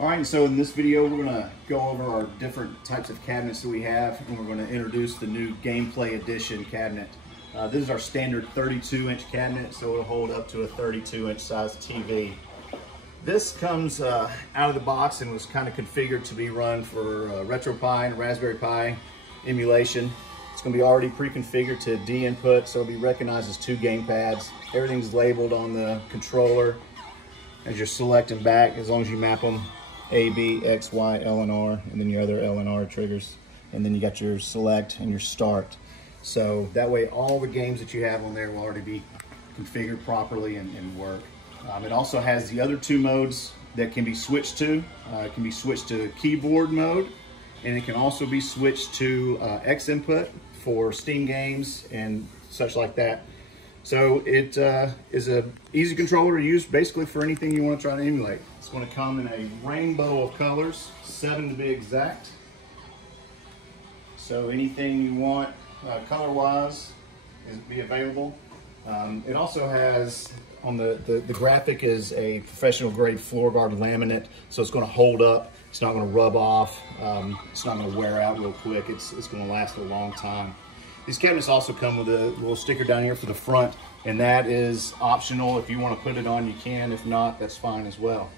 All right, so in this video, we're gonna go over our different types of cabinets that we have, and we're gonna introduce the new Gameplay Edition cabinet. This is our standard 32-inch cabinet, so it'll hold up to a 32-inch size TV. This comes out of the box and was kind of configured to be run for RetroPie and Raspberry Pi emulation. It's gonna be already pre-configured to D input, so it'll be recognized as 2 gamepads. Everything's labeled on the controller as you're selecting back, as long as you map them. A, B, X, Y, L, and R, and then your other L and R triggers. And then you got your select and your start. So that way all the games that you have on there will already be configured properly and work. It also has the other 2 modes that can be switched to. It can be switched to keyboard mode, and it can also be switched to X input for Steam games and such like that. So it is an easy controller to use basically for anything you want to try to emulate. It's going to come in a rainbow of colors, 7 to be exact. So anything you want color-wise is be available. It also has, on the graphic is a professional grade floor guard laminate, so it's going to hold up. It's not going to rub off. It's not going to wear out real quick. It's going to last a long time. These cabinets also come with a little sticker down here for the front, and that is optional. If you want to put it on, you can. If not, that's fine as well.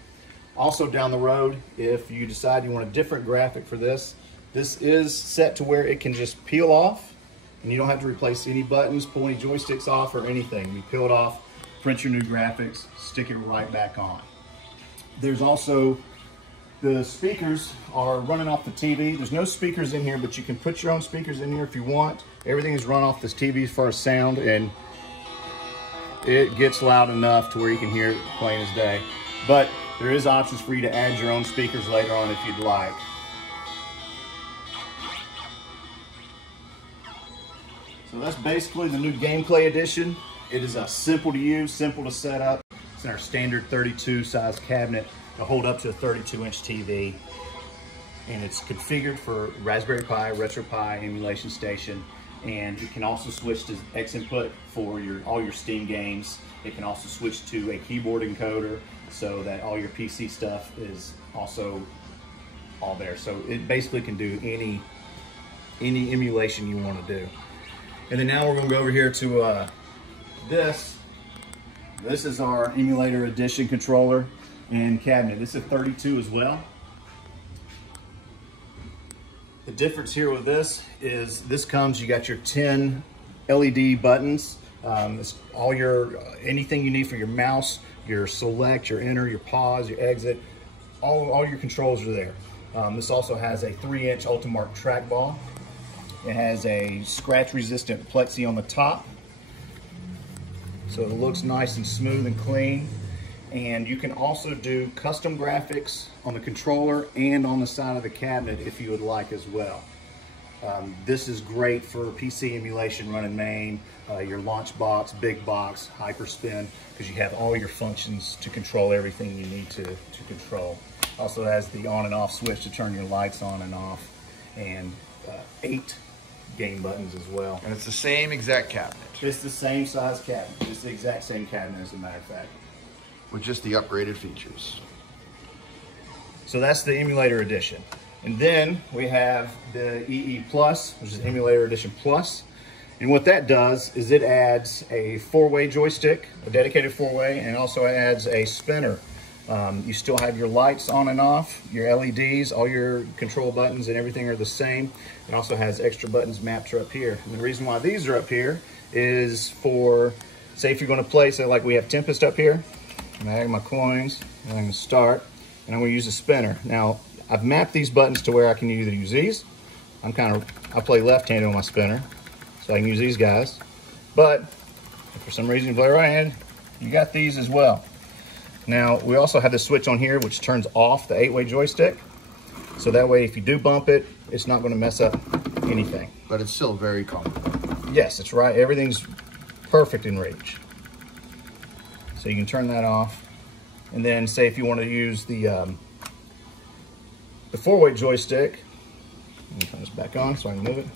Also down the road, if you decide you want a different graphic for this, this is set to where it can just peel off, and you don't have to replace any buttons, pull any joysticks off, or anything. You peel it off, print your new graphics, stick it right back on. There's also the speakers are running off the TV. There's no speakers in here, but you can put your own speakers in here if you want. Everything is run off this TV as far as sound, and it gets loud enough to where you can hear it plain as day. But there is options for you to add your own speakers later on if you'd like. So that's basically the new Gameplay Edition. It is simple to use, simple to set up. It's in our standard 32 size cabinet to hold up to a 32-inch TV. And it's configured for Raspberry Pi, RetroPie, Emulation Station, and it can also switch to X input for all your Steam games. It can also switch to a keyboard encoder so that all your PC stuff is also all there. So it basically can do any emulation you want to do. And then now we're going to go over here to this. This is our Emulator Edition controller and cabinet. This is a 32 as well. The difference here with this is you got your 10 LED buttons. It's all anything you need for your mouse, your select, your enter, your pause, your exit, all your controls are there. This also has a 3-inch Ultimark trackball. It has a scratch resistant plexi on the top, so it looks nice and smooth and clean. And you can also do custom graphics on the controller and on the side of the cabinet if you would like as well. This is great for PC emulation running main, your launch box, big box, hyperspin, because you have all your functions to control everything you need to control. Also has the on and off switch to turn your lights on and off, and 8 game buttons as well. And it's the same exact cabinet. It's the same size cabinet. It's the exact same cabinet as a matter of fact. With just the upgraded features. So that's the Emulator Edition. And then we have the EE Plus, which is Emulator Edition Plus. And what that does is it adds a 4-way joystick, a dedicated 4-way, and also adds a spinner. You still have your lights on and off, your LEDs, all your control buttons and everything are the same. It also has extra buttons mapped up here. And the reason why these are up here is for, say if you're gonna play, say like we have Tempest up here, and I have my coins, and I'm gonna start, and I'm gonna use a spinner. Now, I've mapped these buttons to where I can either use these. I play left-handed on my spinner, so I can use these guys. But if for some reason you play right-handed, you got these as well. Now, we also have this switch on here which turns off the 8-way joystick. So that way, if you do bump it, it's not gonna mess up anything. But it's still very comfortable. Yes, it's right. Everything's perfect in reach. So you can turn that off. And then say if you want to use the 4-way joystick, let me turn this back on so I can move it.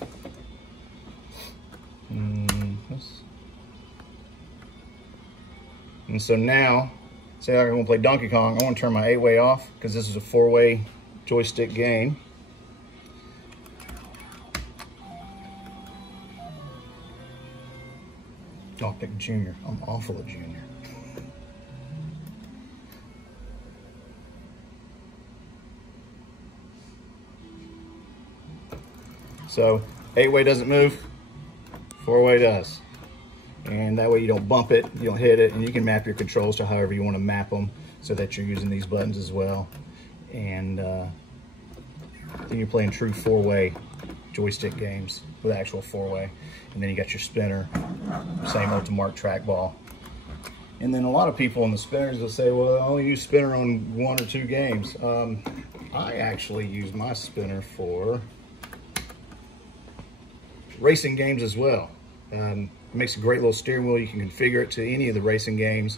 And so now say I'm gonna play Donkey Kong, I wanna turn my 8-way off because this is a 4-way joystick game. I'll pick Junior. I'm awful at Junior. So 8-way doesn't move, 4-way does. And that way you don't bump it, you don't hit it, and you can map your controls to however you want to map them so that you're using these buttons as well. And then you're playing true 4-way joystick games with actual 4-way. And then you got your spinner, same old to mark trackball. And then a lot of people on the spinners will say, well, I only use spinner on 1 or 2 games. I actually use my spinner for racing games as well. It makes a great little steering wheel. You can configure it to any of the racing games.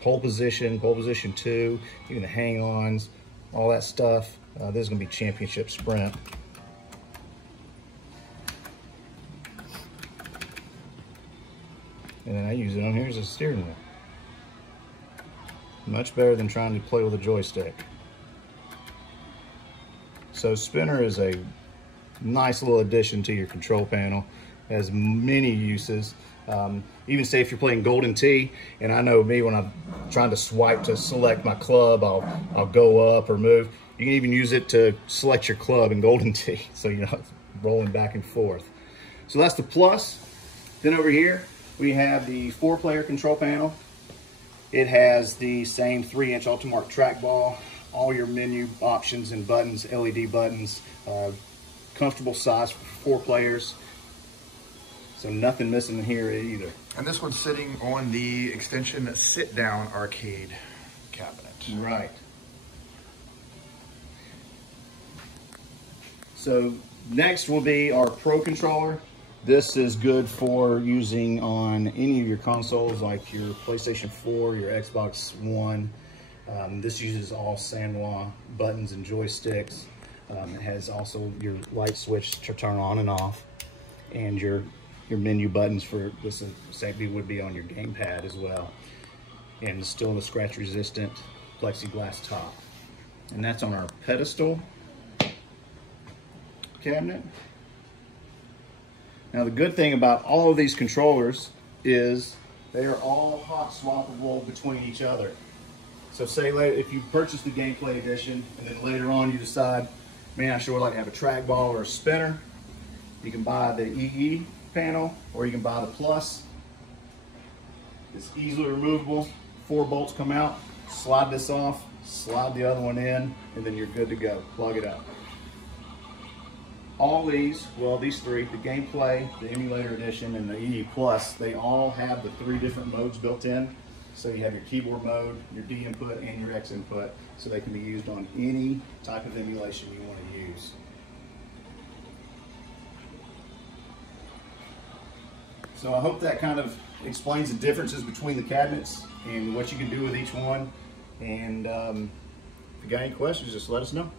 Pole position 2, even the hang-ons, all that stuff. This is gonna be championship sprint. And then I use it on here as a steering wheel. Much better than trying to play with a joystick. So spinner is a nice little addition to your control panel. It has many uses. Even say if you're playing Golden Tee, and I know me when I'm trying to swipe to select my club, I'll go up or move. You can even use it to select your club in Golden Tee, so you know it's rolling back and forth. So that's the Plus. Then over here we have the 4-player control panel. It has the same 3-inch Ultimark trackball, all your menu options and buttons, LED buttons, comfortable size for 4 players. So nothing missing in here either. And this one's sitting on the Xtension sit-down arcade cabinet. Right. So next will be our Pro controller. This is good for using on any of your consoles like your PlayStation 4, your Xbox One. This uses all Sanwa buttons and joysticks. It has also your light switch to turn on and off, and your menu buttons for this same would be on your gamepad as well. And it's still a scratch resistant plexiglass top. And that's on our pedestal cabinet. Now the good thing about all of these controllers is they are all hot swappable between each other. So say later, if you purchase the Gameplay Edition and then later on you decide, man, I sure would like to have a trackball or a spinner, you can buy the EE panel or you can buy the Plus. It's easily removable. 4 bolts come out, slide this off, slide the other one in, and then you're good to go. Plug it up. All these, well, these 3, the Gameplay, the Emulator Edition, and the EE Plus, they all have the 3 different modes built in. So you have your keyboard mode, your D input, and your X input, so they can be used on any type of emulation you want to use. So I hope that kind of explains the differences between the cabinets and what you can do with each one. And if you got any questions, just let us know.